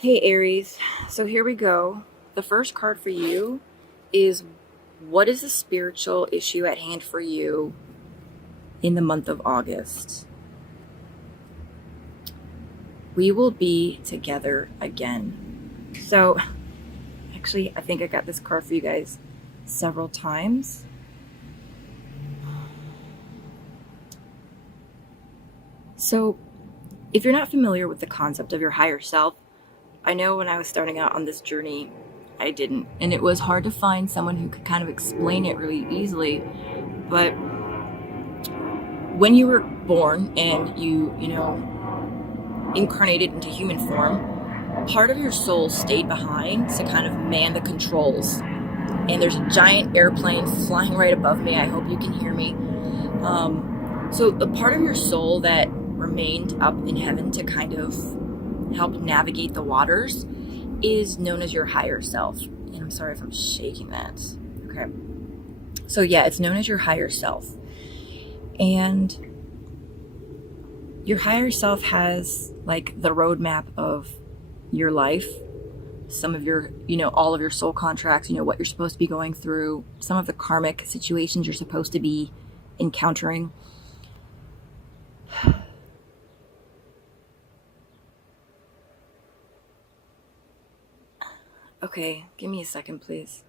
Hey Aries, so here we go. The first card for you is what is the spiritual issue at hand for you in the month of August? We will be together again. So, actually, I think I got this card for you guys several times. So, if you're not familiar with the concept of your higher self, I know when I was starting out on this journey, I didn't. And it was hard to find someone who could kind of explain it really easily. But when you were born and incarnated into human form, part of your soul stayed behind to kind of man the controls. And there's a giant airplane flying right above me. I hope you can hear me. So the part of your soul that remained up in heaven to kind of help navigate the waters is known as your higher self. And I'm sorry if I'm shaking that. Okay. So yeah, it's known as your higher self. And your higher self has like the roadmap of your life, some of your, all of your soul contracts, what you're supposed to be going through, some of the karmic situations you're supposed to be encountering. Okay, give me a second, please.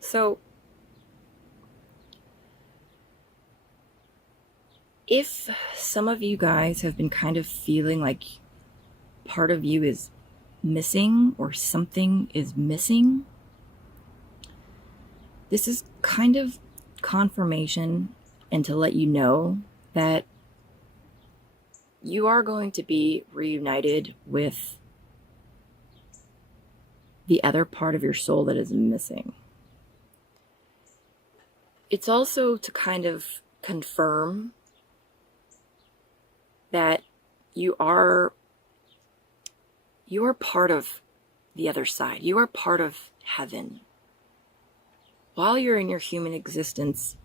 So, if some of you guys have been kind of feeling like part of you is missing or something is missing, this is kind of confirmation and to let you know that you are going to be reunited with the other part of your soul that is missing. It's also to kind of confirm that you are part of the other side. You are part of heaven. While you're in your human existence,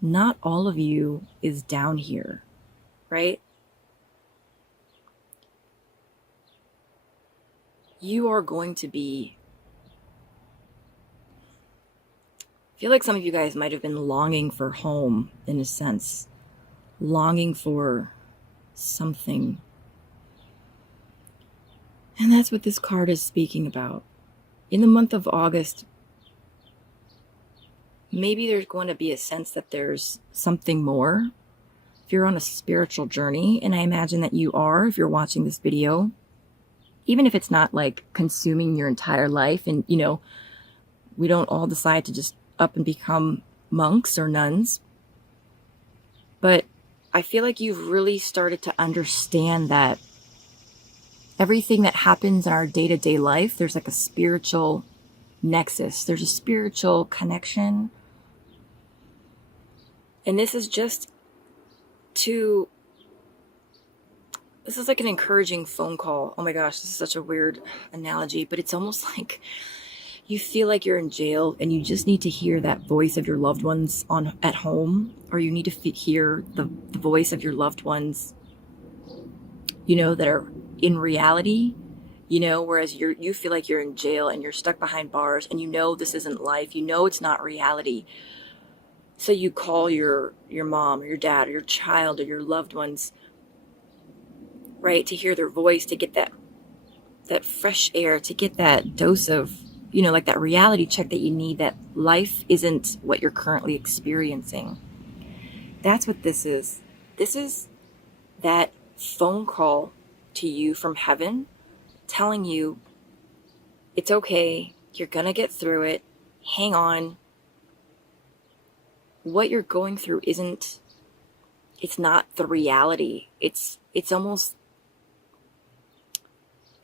not all of you is down here, right? You are going to be, I feel like some of you guys might have been longing for home in a sense, longing for something. And that's what this card is speaking about. In the month of August, maybe there's going to be a sense that there's something more. If you're on a spiritual journey, and I imagine that you are if you're watching this video, even if it's not like consuming your entire life and, we don't all decide to just up and become monks or nuns. But I feel like you've really started to understand that everything that happens in our day-to-day life, there's like a spiritual nexus. There's a spiritual connection. And this is like an encouraging phone call. Oh my gosh, this is such a weird analogy, but it's almost like you feel like you're in jail and you just need to hear that voice of your loved ones at home, or you need to hear the voice of your loved ones, that are in reality, whereas you feel like you're in jail and you're stuck behind bars and this isn't life, it's not reality. So you call your mom or your dad or your child or your loved ones, right, to hear their voice, to get that fresh air, to get that dose of, like that reality check that you need, that life isn't what you're currently experiencing. That's what this is. This is that phone call to you from heaven telling you it's okay, you're gonna get through it, hang on. What you're going through it's not the reality. It's almost,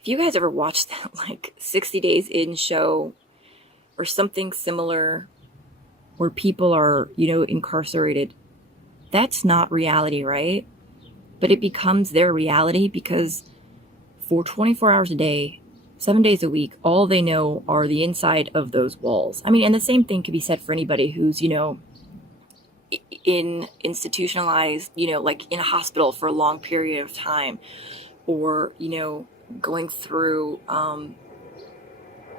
if you guys ever watched that like 60 Days In show or something similar where people are, incarcerated, that's not reality, right? But it becomes their reality because for 24 hours a day, 7 days a week, all they know are the inside of those walls. I mean, and the same thing could be said for anybody who's, in institutionalized, like in a hospital for a long period of time, or, going through,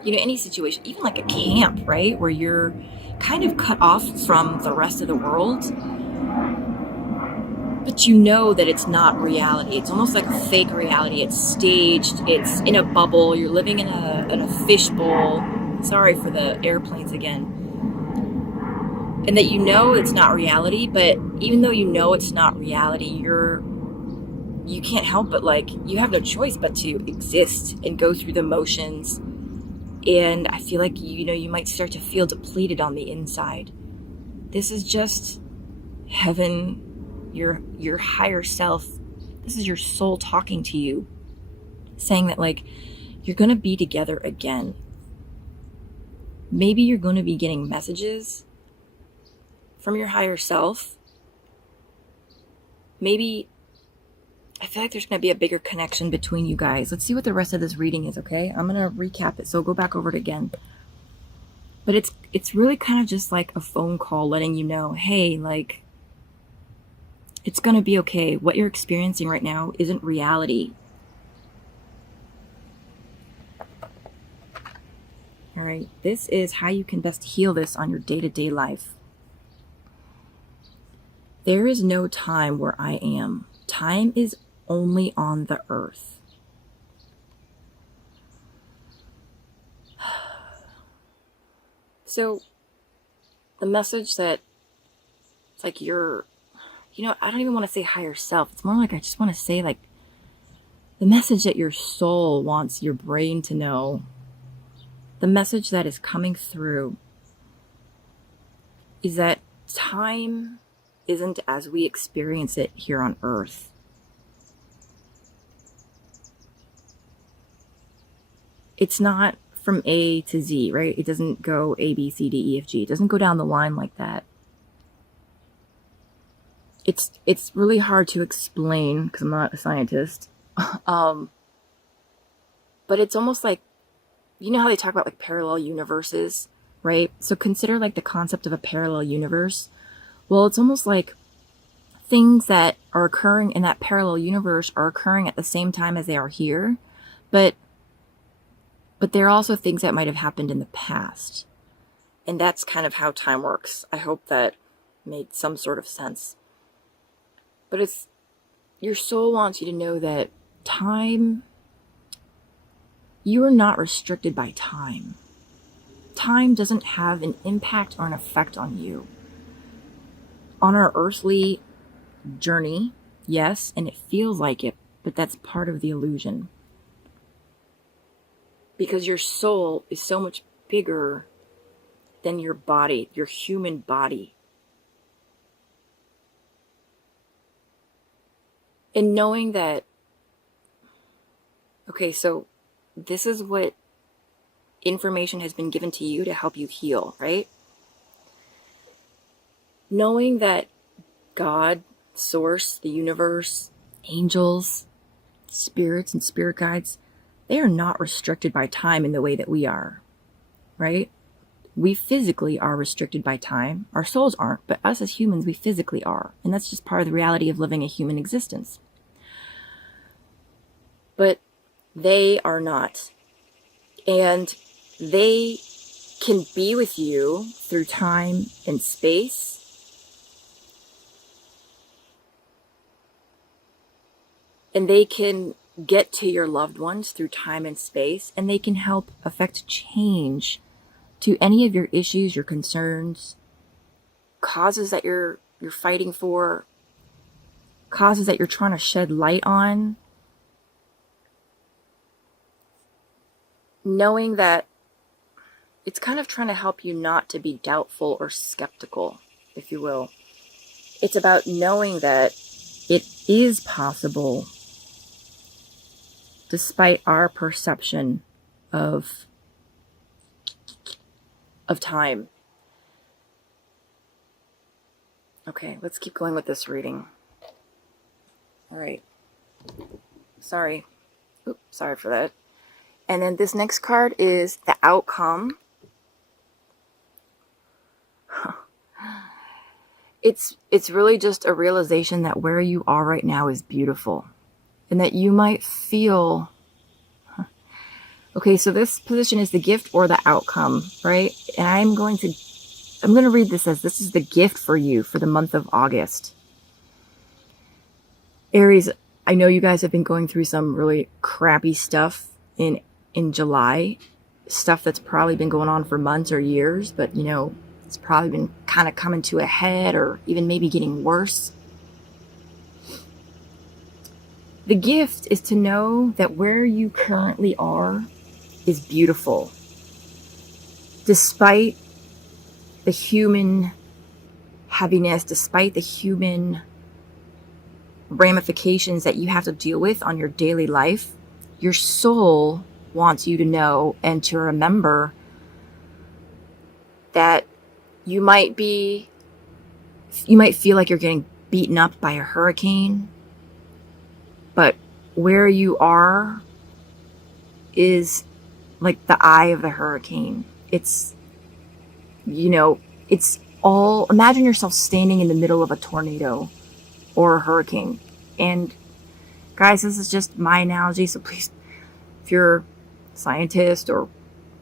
any situation, even like a camp, right? Where you're kind of cut off from the rest of the world, but you know that it's not reality. It's almost like a fake reality. It's staged. It's in a bubble. You're living in a fishbowl. Sorry for the airplanes again. And that it's not reality, but even though it's not reality, you can't help but, like, you have no choice but to exist and go through the motions. And I feel like you might start to feel depleted on the inside. This is just heaven, your higher self. This is your soul talking to you, saying that, like, you're going to be together again. Maybe you're going to be getting messages from your higher self. Maybe, I feel like there's going to be a bigger connection between you guys. Let's see what the rest of this reading is, okay? I'm going to recap it, so go back over it again. But it's really kind of just like a phone call letting you know, hey, like, it's going to be okay. What you're experiencing right now isn't reality. All right, this is how you can best heal this on your day-to-day life. There is no time where I am. Time is only on the earth. So the message that it's like I don't even want to say higher self. It's more like I just want to say, like, the message that your soul wants your brain to know, the message that is coming through is that time isn't as we experience it here on earth. It's not from A to Z, right? It doesn't go A, B, C, D, E, F, G. It doesn't go down the line like that. It's really hard to explain because I'm not a scientist. But it's almost like, how they talk about, like, parallel universes, right? So consider, like, the concept of a parallel universe. Well, it's almost like things that are occurring in that parallel universe are occurring at the same time as they are here, but there are also things that might have happened in the past. And that's kind of how time works. I hope that made some sort of sense. But it's your soul wants you to know that time, you are not restricted by time. Time doesn't have an impact or an effect on you. On our earthly journey, yes, and it feels like it, but that's part of the illusion. Because your soul is so much bigger than your body, your human body. And knowing that, okay, so this is what information has been given to you to help you heal, right? Knowing that God, Source, the universe, angels, spirits, and spirit guides, they are not restricted by time in the way that we are, right? We physically are restricted by time. Our souls aren't, but us as humans, we physically are. And that's just part of the reality of living a human existence. But they are not. And they can be with you through time and space. And they can get to your loved ones through time and space. And they can help affect change to any of your issues, your concerns, causes that you're fighting for, causes that you're trying to shed light on. Knowing that it's kind of trying to help you not to be doubtful or skeptical, if you will. It's about knowing that it is possible, despite our perception of time. Okay, let's keep going with this reading. All right. Sorry for that. And then this next card is the outcome. It's really just a realization that where you are right now is beautiful, and that you might feel, okay, so this position is the gift or the outcome, right? And I'm going to read this as this is the gift for you for the month of August. Aries, I know you guys have been going through some really crappy stuff in July, stuff that's probably been going on for months or years, but it's probably been kind of coming to a head or even maybe getting worse. The gift is to know that where you currently are is beautiful. Despite the human heaviness, despite the human ramifications that you have to deal with on your daily life, your soul wants you to know and to remember that you might feel like you're getting beaten up by a hurricane, but where you are is like the eye of the hurricane. It's all, imagine yourself standing in the middle of a tornado or a hurricane. And guys, this is just my analogy, so please, if you're a scientist or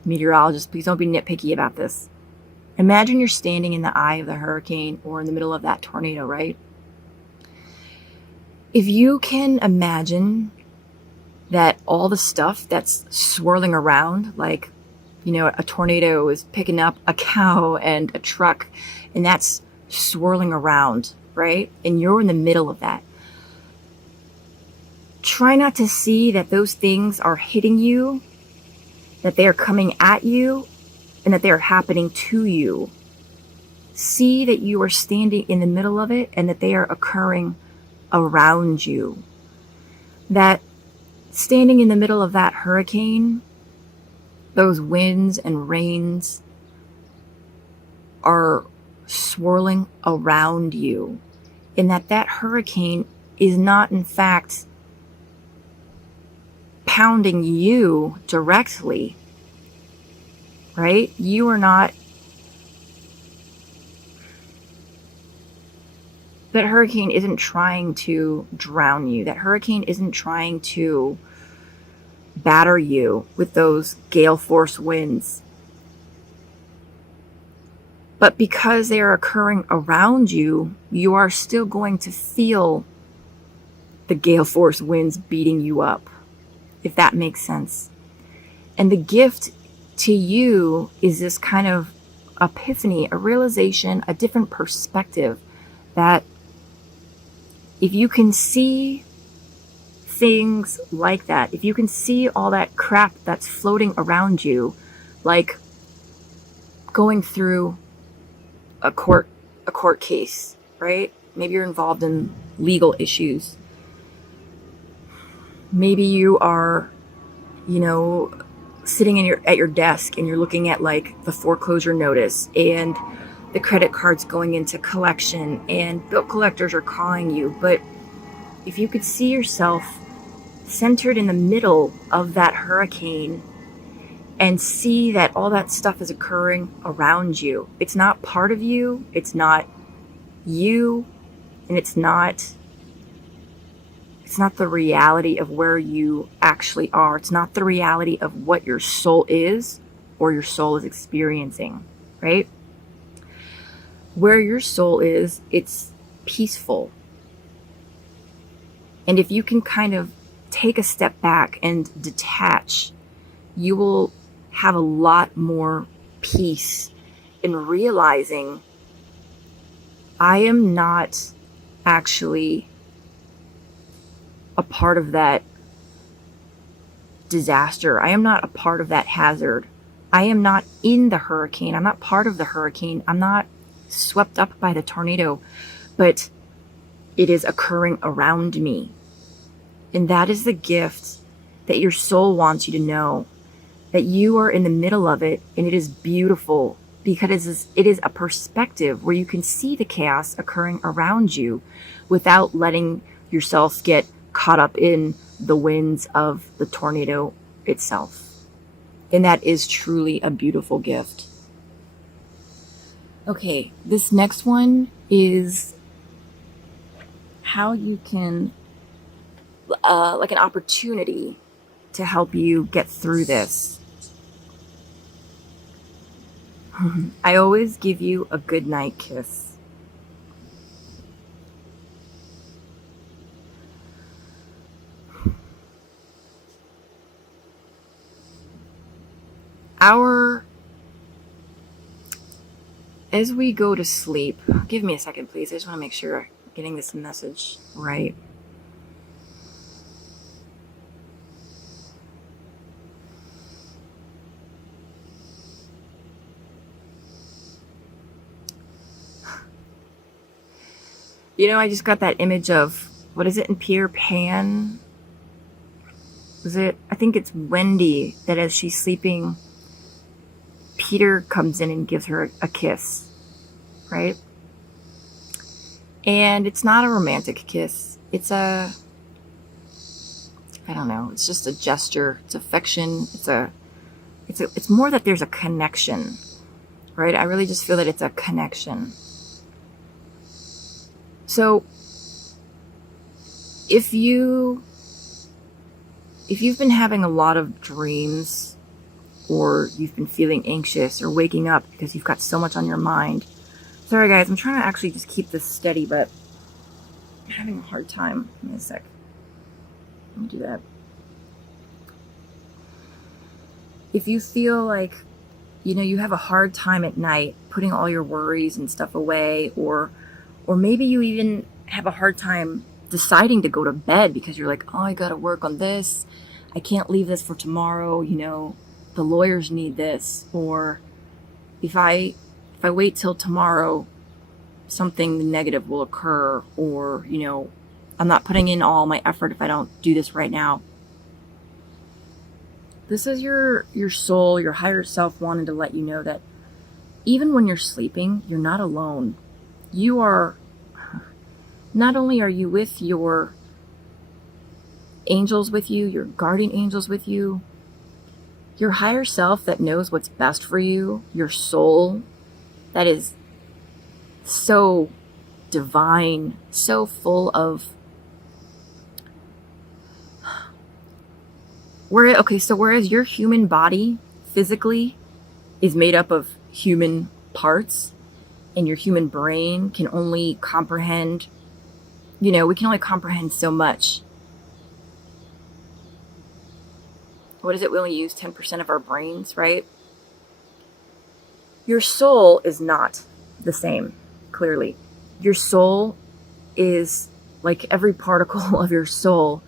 meteorologist, please don't be nitpicky about this. Imagine you're standing in the eye of the hurricane or in the middle of that tornado, right? If you can imagine that all the stuff that's swirling around, like, a tornado is picking up a cow and a truck, and that's swirling around, right? And you're in the middle of that. Try not to see that those things are hitting you, that they are coming at you, and that they are happening to you. See that you are standing in the middle of it and that they are occurring around you. That standing in the middle of that hurricane, those winds and rains are swirling around you, and that hurricane is not in fact pounding you directly, right? You are not, that hurricane isn't trying to drown you. That hurricane isn't trying to batter you with those gale force winds. But because they are occurring around you, you are still going to feel the gale force winds beating you up, if that makes sense. And the gift to you is this kind of epiphany, a realization, a different perspective, that if you can see things like that, if you can see all that crap that's floating around you, like going through a court case, right? Maybe you're involved in legal issues. Maybe you are, sitting at your desk and you're looking at like the foreclosure notice and the credit cards going into collection and bill collectors are calling you. But if you could see yourself centered in the middle of that hurricane and see that all that stuff is occurring around you, it's not part of you, it's not you, and it's not the reality of where you actually are. It's not the reality of what your soul is or your soul is experiencing, right? Where your soul is, it's peaceful. And if you can kind of take a step back and detach, you will have a lot more peace in realizing I am not actually a part of that disaster. I am not a part of that hazard. I am not in the hurricane. I'm not part of the hurricane. I'm not swept up by the tornado, but it is occurring around me. And that is the gift that your soul wants you to know, that you are in the middle of it, and it is beautiful because it is a perspective where you can see the chaos occurring around you without letting yourself get caught up in the winds of the tornado itself. And that is truly a beautiful gift. Okay, this next one is how you can, like an opportunity to help you get through this. I always give you a good night kiss. As we go to sleep, give me a second, please. I just want to make sure I'm getting this message right. I just got that image of, what is it in Peter Pan? I think it's Wendy, that as she's sleeping, Peter comes in and gives her a kiss, right? And it's not a romantic kiss. I don't know, it's just a gesture. It's affection. It's more that there's a connection, right? I really just feel that it's a connection. So if you've been having a lot of dreams, or you've been feeling anxious or waking up because you've got so much on your mind. Sorry guys, I'm trying to actually just keep this steady, but I'm having a hard time. Give me a sec. Let me do that. If you feel like, you have a hard time at night putting all your worries and stuff away, or maybe you even have a hard time deciding to go to bed because you're like, oh, I gotta work on this. I can't leave this for tomorrow, the lawyers need this, or if I wait till tomorrow, something negative will occur, or, I'm not putting in all my effort if I don't do this right now. This is your soul, your higher self wanting to let you know that even when you're sleeping, you're not alone. Not only are you with your angels with you, your guardian angels with you, your higher self that knows what's best for you, your soul that is so divine, so full of whereas your human body physically is made up of human parts, and your human brain can only comprehend, we can only comprehend so much. What is it? We only use 10% of our brains, right? Your soul is not the same, clearly. Your soul is, like, every particle of your soul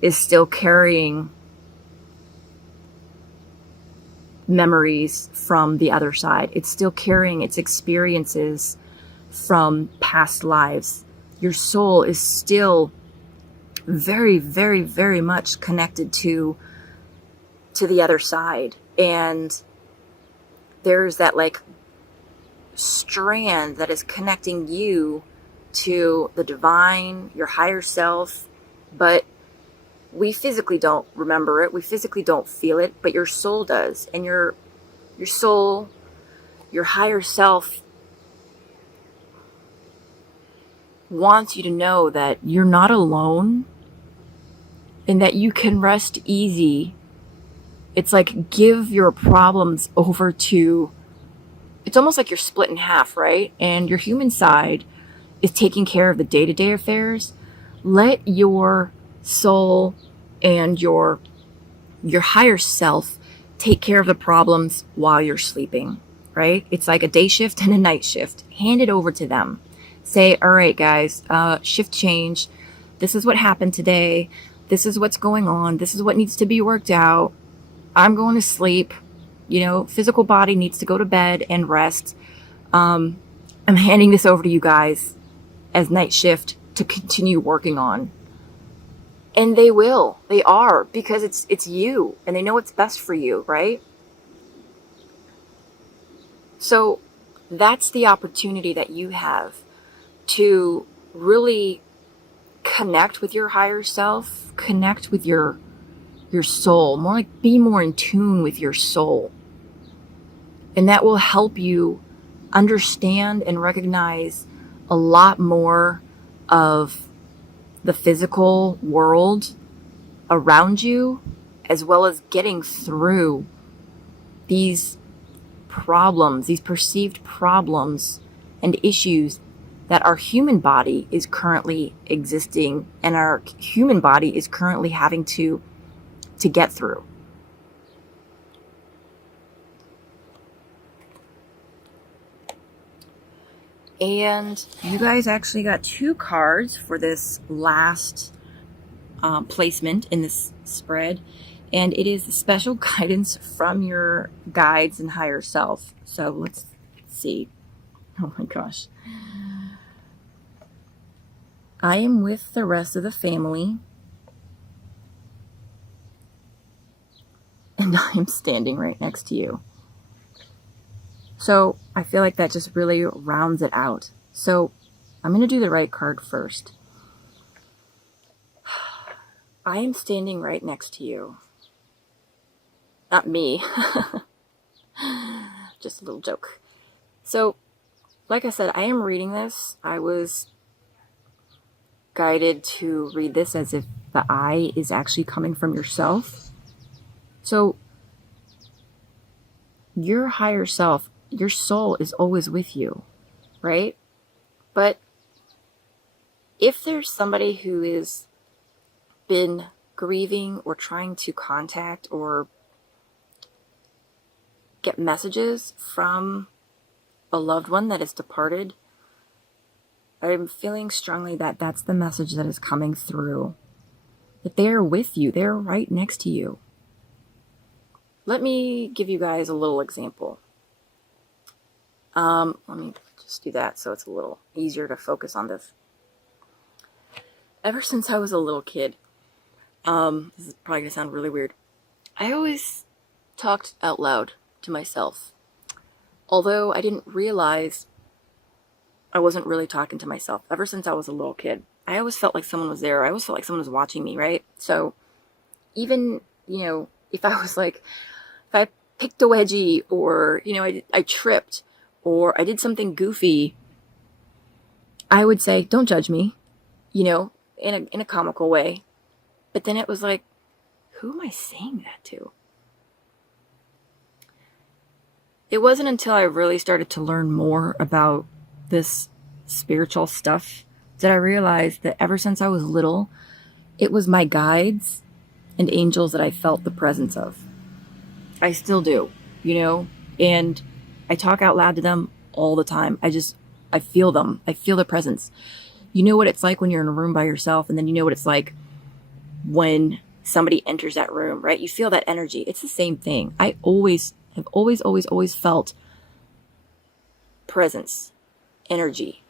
is still carrying memories from the other side. It's still carrying its experiences from past lives. Your soul is still very, very, very much connected to the other side. And there's that, like, strand that is connecting you to the divine, your higher self, but we physically don't remember it. We physically don't feel it, but your soul does. And your soul, your higher self, wants you to know that you're not alone and that you can rest easy. It's like, give your problems over to, it's almost like you're split in half, right? And your human side is taking care of the day-to-day affairs. Let your soul and your higher self take care of the problems while you're sleeping, right? It's like a day shift and a night shift. Hand it over to them. Say, all right, guys, shift change. This is what happened today. This is what's going on. This is what needs to be worked out. I'm going to sleep. Physical body needs to go to bed and rest. I'm handing this over to you guys as night shift to continue working on. And they will. They are, because it's you, and they know what's best for you, right? So that's the opportunity that you have to really connect with your higher self, connect with your soul, more like be more in tune with your soul. And that will help you understand and recognize a lot more of the physical world around you, as well as getting through these problems, these perceived problems and issues that our human body is currently existing and our human body is currently having to get through. And you guys actually got 2 cards for this last placement in this spread. And it is special guidance from your guides and higher self. So let's see. Oh my gosh. I am with the rest of the family. And I am standing right next to you. So I feel like that just really rounds it out. So I'm going to do the right card first. I am standing right next to you. Not me. Just a little joke. So, like I said, I am reading this. I was guided to read this as if the I is actually coming from yourself. So, your higher self, your soul is always with you, right? But if there's somebody who has been grieving or trying to contact or get messages from a loved one that has departed, I'm feeling strongly that that's the message that is coming through. That they're with you. They're right next to you. Let me give you guys a little example. Let me just do that so it's a little easier to focus on this. Ever since I was a little kid, this is probably going to sound really weird, I always talked out loud to myself. Although I didn't realize I wasn't really talking to myself. Ever since I was a little kid, I always felt like someone was there. I always felt like someone was watching me, right? So even, if I was like, if I picked a wedgie or, I tripped or I did something goofy, I would say, don't judge me, in a comical way. But then it was like, who am I saying that to? It wasn't until I really started to learn more about this spiritual stuff that I realized that ever since I was little, it was my guides and angels that I felt the presence of. I still do, and I talk out loud to them all the time. I feel them. I feel their presence. You know what it's like when you're in a room by yourself, and then you know what it's like when somebody enters that room, right? You feel that energy. It's the same thing. I have always felt presence, energy.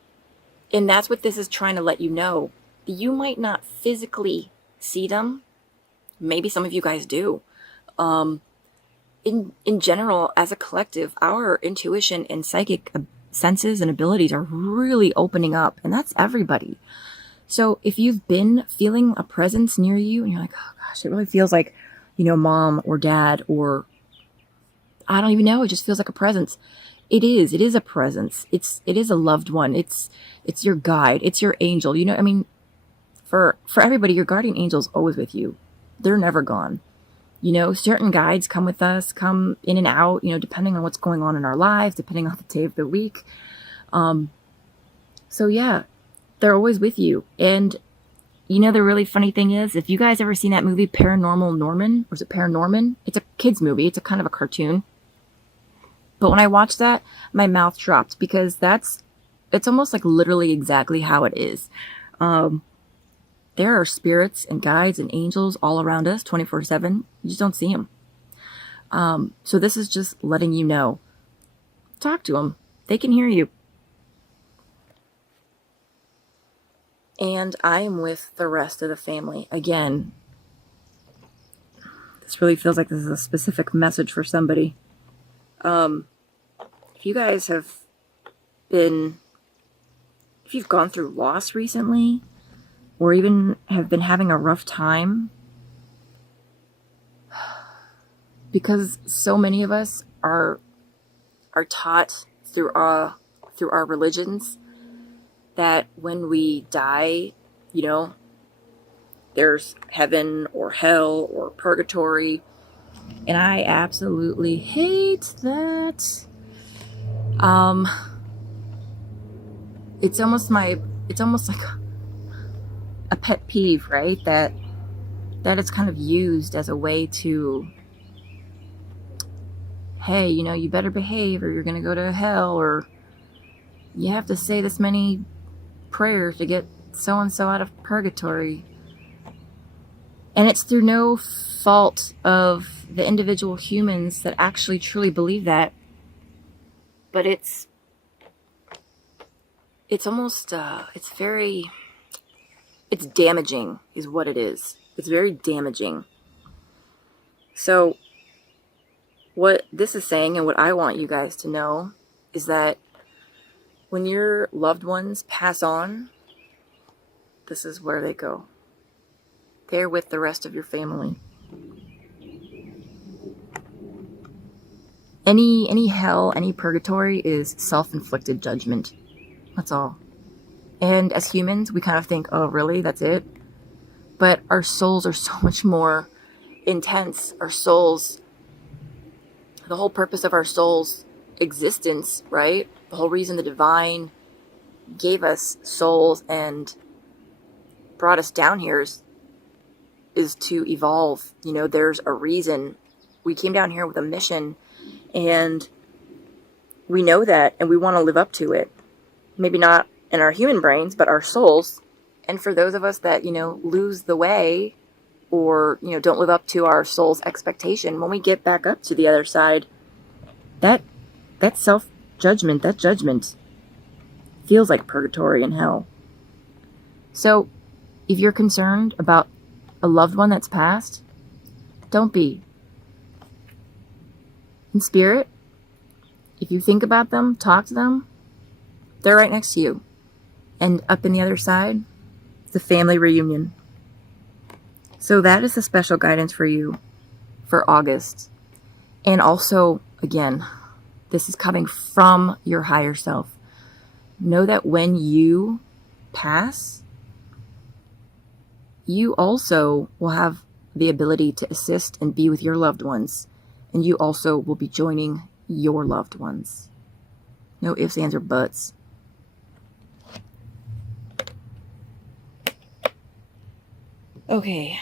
And that's what this is trying to let you know. You might not physically see them. Maybe some of you guys do. In general, as a collective, our intuition and psychic senses and abilities are really opening up, and that's everybody. So if you've been feeling a presence near you and you're like, oh gosh, it really feels like, mom or dad, or I don't even know, it just feels like a presence. It is a presence. It is a loved one. It's your guide. It's your angel. For everybody, your guardian angel's always with you. They're never gone. Certain guides come with us, come in and out, depending on what's going on in our lives, depending on the day of the week. So yeah, they're always with you. And the really funny thing is, if you guys ever seen that movie Paranormal Norman, or is it Paranorman? It's a kid's movie. It's a kind of a cartoon. But when I watched that, my mouth dropped because it's almost like literally exactly how it is. There are spirits and guides and angels all around us 24/7. You just don't see them. So this is just letting you know. Talk to them. They can hear you. And I am with the rest of the family. Again, this really feels like this is a specific message for somebody. If you guys if you've gone through loss recently, or even have been having a rough time, because so many of us are taught through our religions that when we die, you know, there's heaven or hell or purgatory. And I absolutely hate that. Um, it's almost like a pet peeve, right? That it's kind of used as a way to, hey, you know, you better behave or you're going to go to hell, or you have to say this many prayers to get so and so out of purgatory. And it's through no fault of the individual humans that actually truly believe that. But it's almost, it's damaging is what it is. It's very damaging. So what this is saying, and what I want you guys to know, is that when your loved ones pass on, this is where they go. They're with the rest of your family. Any hell, any purgatory is self-inflicted judgment. That's all. And as humans, we kind of think, oh, really? That's it? But our souls are so much more intense. Our souls, the whole purpose of our soul's existence, right? The whole reason the divine gave us souls and brought us down here is to evolve. You know, there's a reason. We came down here with a mission, and we know that, and we want to live up to it. Maybe not in our human brains, but our souls. And for those of us that, you know, lose the way, or, you know, don't live up to our soul's expectation, when we get back up to the other side, that self-judgment, that judgment feels like purgatory and hell. So if you're concerned about a loved one that's passed, don't be. In spirit, if you think about them, talk to them, they're right next to you. And up in the other side, it's a family reunion. So that is the special guidance for you for August. And also, again, this is coming from your higher self. Know that when you pass, you also will have the ability to assist and be with your loved ones. And you also will be joining your loved ones. No ifs, ands, or buts. Okay,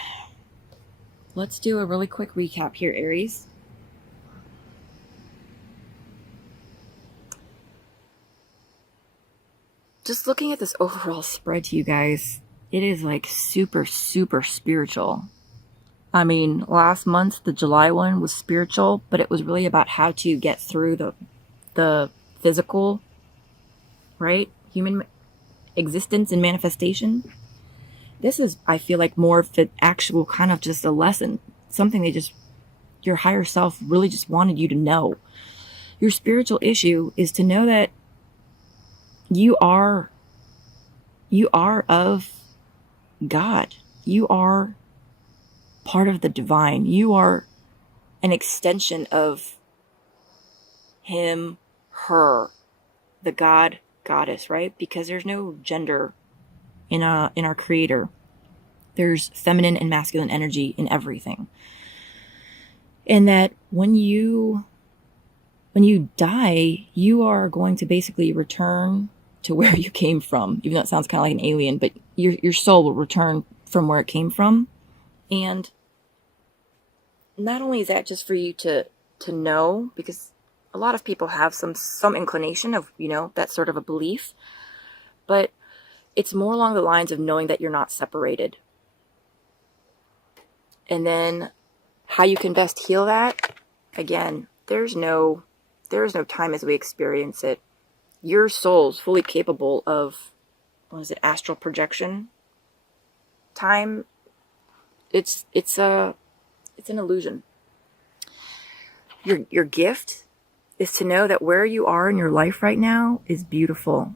let's do a really quick recap here, Aries. Just looking at this overall spread to you guys, it is like super, super spiritual. I mean, last month, the July one was spiritual, but it was really about how to get through the physical, right? Human existence and manifestation. This is, I feel like, more of the actual kind of just a lesson. Something your higher self really just wanted you to know. Your spiritual issue is to know that you are of God. You are part of the divine. You are an extension of him, her, the God, goddess, right? Because there's no gender in our creator. There's feminine and masculine energy in everything. And that when you die, you are going to basically return to where you came from, even though it sounds kind of like an alien, but your soul will return from where it came from. And not only is that just for you to know, because a lot of people have some inclination of, you know, that sort of a belief, but it's more along the lines of knowing that you're not separated. And then how you can best heal that, again, there is no time as we experience it. Your soul's fully capable of, astral projection. Time, it's an illusion. Your gift is to know that where you are in your life right now is beautiful.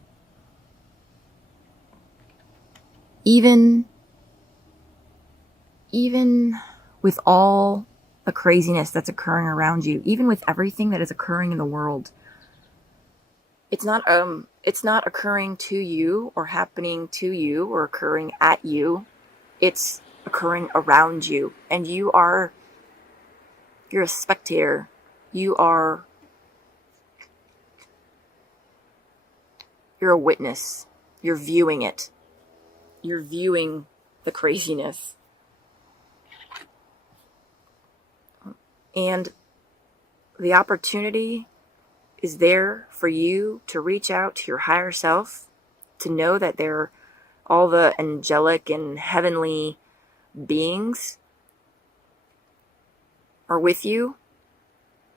Even with all the craziness that's occurring around you, even with everything that is occurring in the world, It's not occurring to you or happening to you or occurring at you. It's occurring around you, and you're a spectator. You're a witness. You're viewing it. You're viewing the craziness. And the opportunity is there for you to reach out to your higher self, to know that they're all the angelic and heavenly beings are with you,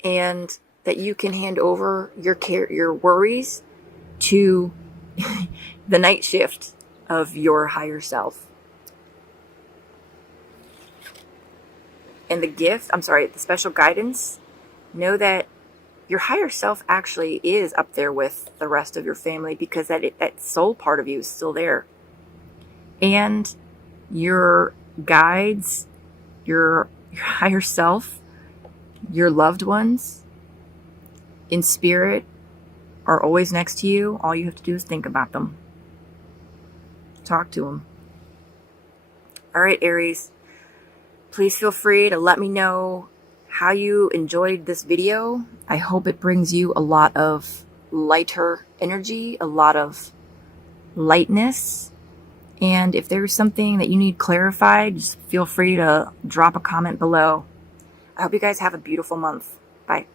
and that you can hand over your worries to the night shift of your higher self. And the special guidance, know that your higher self actually is up there with the rest of your family, because that soul part of you is still there. And your guides, your higher self, your loved ones in spirit are always next to you. All you have to do is think about them. Talk to them. All right, Aries, please feel free to let me know how you enjoyed this video. I hope it brings you a lot of lighter energy, a lot of lightness. And if there's something that you need clarified, just feel free to drop a comment below. I hope you guys have a beautiful month. Bye.